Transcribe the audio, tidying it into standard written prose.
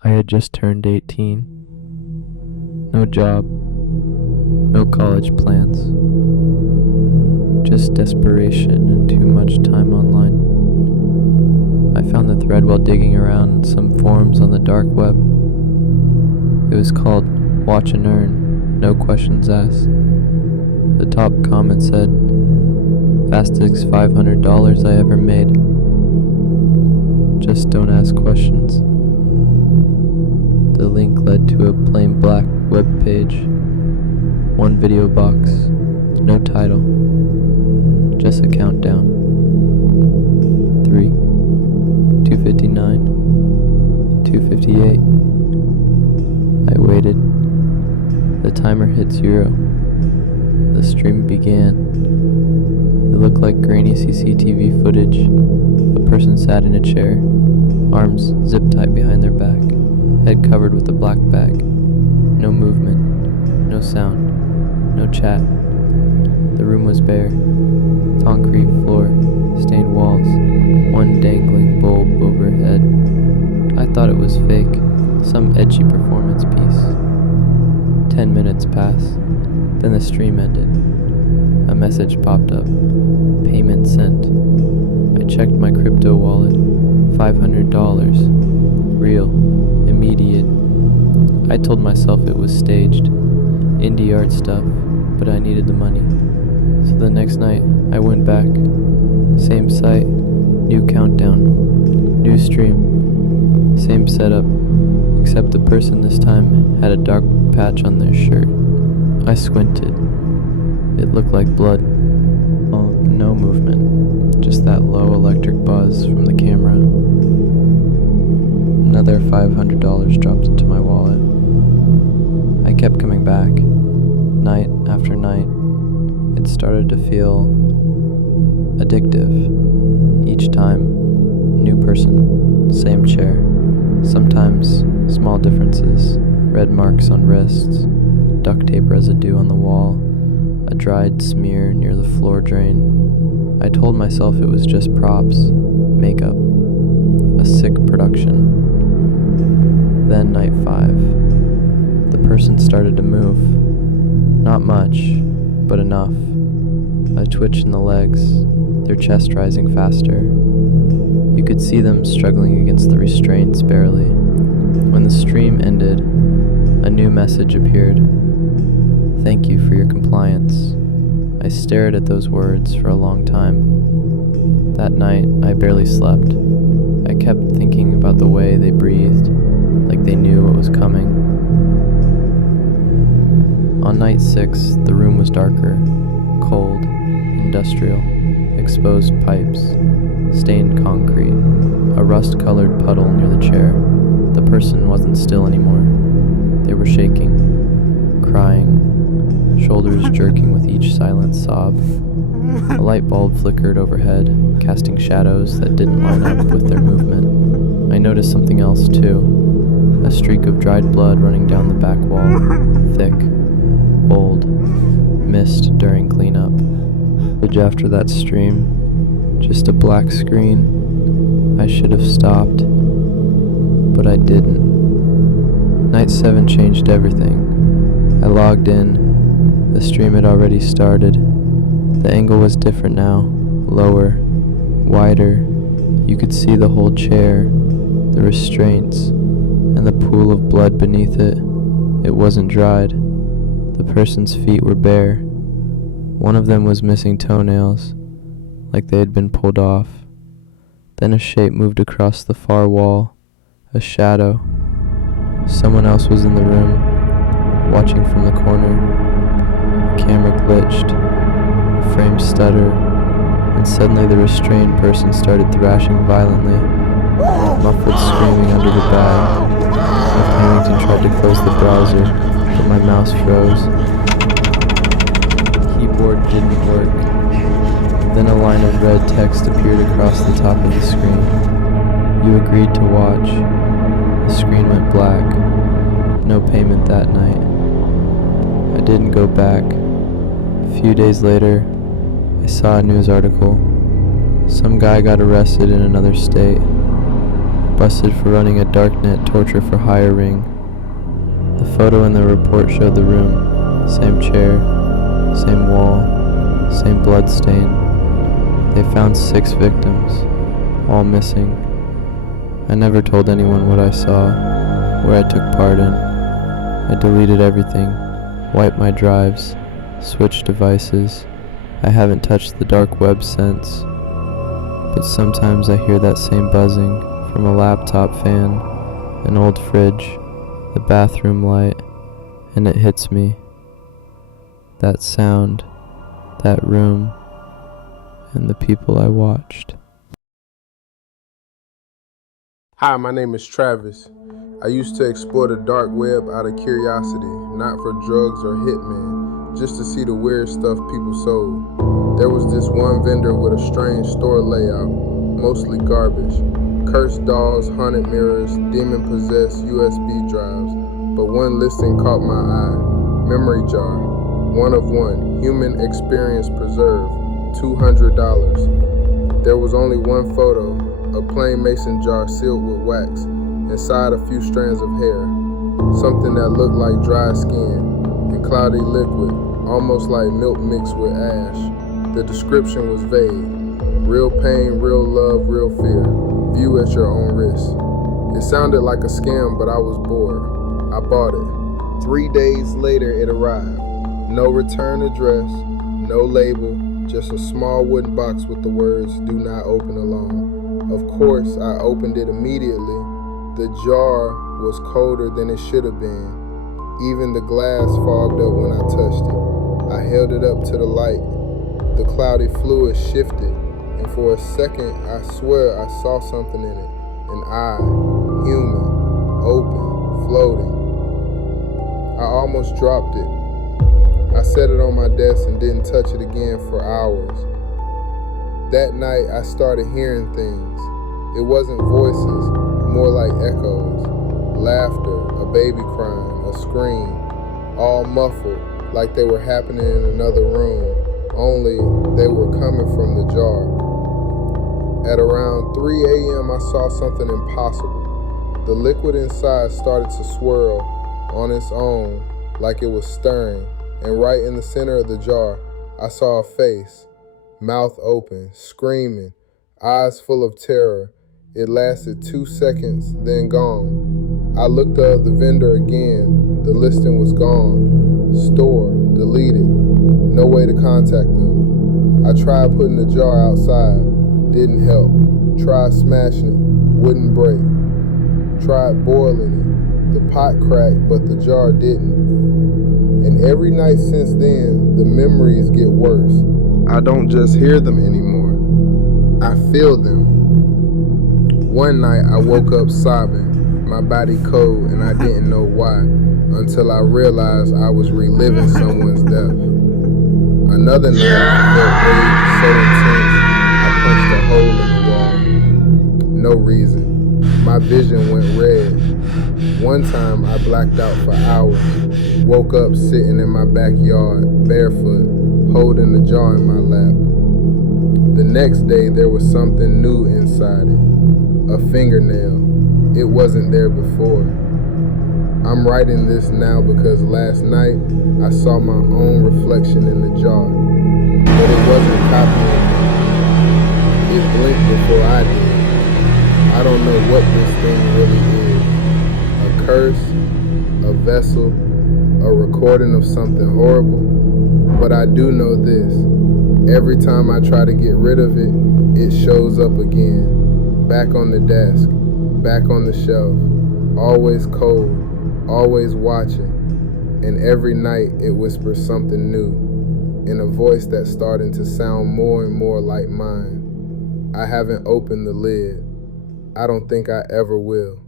I had just turned 18. No job, no college plans. Just desperation and too much time online. I found the thread while digging around some forums on the dark web. It was called Watch and Earn, No Questions Asked. The top comment said, fastest $500 I ever made. Just don't ask questions. The link led to a plain black web page. One video box, no title, just a countdown. 3, 2:59, 2:58. I waited. The timer hit 0. The stream began. It looked like grainy CCTV footage. A person sat in a chair, arms zip-tied behind their back, head covered with a black bag. No movement, no sound, no chat. The room was bare. Concrete floor, stained walls, one dangling bulb overhead. I thought it was fake, some edgy performance piece. 10 minutes passed, then the stream ended. A message popped up. Payment sent. I checked my crypto wallet. $500. Real. Immediate. I told myself it was staged. Indie art stuff, but I needed the money. So the next night, I went back. Same site, new countdown, new stream, same setup, except the person this time had a dark patch on their shirt. I squinted. It looked like blood. Oh, no movement, just that low electric buzz from the camera. Another $500 dropped into my wallet. I kept coming back, night after night. It started to feel addictive. Each time, new person, same chair. Sometimes, small differences. Red marks on wrists, duct tape residue on the wall, a dried smear near the floor drain. I told myself it was just props, makeup, a sick production. Then night 5. The person started to move. Not much, but enough. A twitch in the legs, their chest rising faster. You could see them struggling against the restraints barely. When the stream ended, a new message appeared. Thank you for your compliance. I stared at those words for a long time. That night, I barely slept. I kept thinking about the way they breathed, like they knew what was coming. On night 6, the room was darker, cold, industrial, exposed pipes, stained concrete, a rust-colored puddle near the chair. The person wasn't still anymore. They were shaking, crying, shoulders jerking with each silent sob. A light bulb flickered overhead, casting shadows that didn't line up with their movement. I noticed something else too, a streak of dried blood running down the back wall, thick, old, missed during cleanup. After that stream, just a black screen. I should have stopped, but I didn't. Night 7 changed everything. I logged in. The stream had already started. The angle was different now, lower, wider. You could see the whole chair, the restraints, and the pool of blood beneath it. It wasn't dried. The person's feet were bare. One of them was missing toenails, like they had been pulled off. Then a shape moved across the far wall, a shadow. Someone else was in the room, watching from the corner. The camera glitched, the frame stuttered, and suddenly the restrained person started thrashing violently, muffled screaming under the bag. Hamilton tried to close the browser, but my mouse froze. The keyboard didn't work. Then a line of red text appeared across the top of the screen. You agreed to watch. The screen went black. No payment that night. I didn't go back. A few days later, I saw a news article. Some guy got arrested in another state. busted for running a darknet torture for hire ring. The photo in the report showed the room, same chair, same wall, same blood stain. They found 6 victims, all missing. I never told anyone what I saw, where I took part in. I deleted everything, wiped my drives, switched devices. I haven't touched the dark web since. But sometimes I hear that same buzzing from a laptop fan, an old fridge, the bathroom light, and it hits me. That sound, that room, and the people I watched. Hi, my name is Travis. I used to explore the dark web out of curiosity, not for drugs or hitmen, just to see the weird stuff people sold. There was this one vendor with a strange store layout, mostly garbage. Cursed dolls, haunted mirrors, demon-possessed USB drives, but one listing caught my eye. Memory jar, 1 of 1, human experience preserved, $200. There was only one photo, a plain mason jar sealed with wax, inside a few strands of hair, something that looked like dry skin, and cloudy liquid, almost like milk mixed with ash. The description was vague. Real pain, real love, real fear. View at your own risk. It sounded like a scam, but I was bored. I bought it. 3 days later, it arrived. No return address, no label, just a small wooden box with the words, "Do not open alone." Of course, I opened it immediately. The jar was colder than it should have been. Even the glass fogged up when I touched it. I held it up to the light. The cloudy fluid shifted, and for a second, I swear I saw something in it. An eye, human, open, floating. I almost dropped it. I set it on my desk and didn't touch it again for hours. That night, I started hearing things. It wasn't voices, more like echoes. Laughter, a baby crying, a scream, all muffled, like they were happening in another room, only they were coming from the jar. At around 3 a.m., I saw something impossible. The liquid inside started to swirl on its own, like it was stirring, and right in the center of the jar, I saw a face, mouth open, screaming, eyes full of terror. It lasted 2 seconds, then gone. I looked up the vendor again. The listing was gone. Store, deleted. No way to contact them. I tried putting the jar outside. Didn't help. Tried smashing it. Wouldn't break. Tried boiling it. The pot cracked, but the jar didn't. And every night since then, the memories get worse. I don't just hear them anymore. I feel them. One night I woke up sobbing, my body cold, and I didn't know why, until I realized I was reliving someone's death. Another night I felt rage so intense, I punched a hole in the wall. No reason. My vision went red. One time I blacked out for hours, woke up sitting in my backyard, barefoot, holding the jar in my lap. The next day there was something new inside it. A fingernail. It wasn't there before. I'm writing this now because last night I saw my own reflection in the jar. But it wasn't copying me. It blinked before I did. I don't know what this thing really is. A curse, a vessel, a recording of something horrible. But I do know this. Every time I try to get rid of it, it shows up again. Back on the desk, back on the shelf, always cold, always watching, and every night it whispers something new, in a voice that's starting to sound more and more like mine. I haven't opened the lid. I don't think I ever will.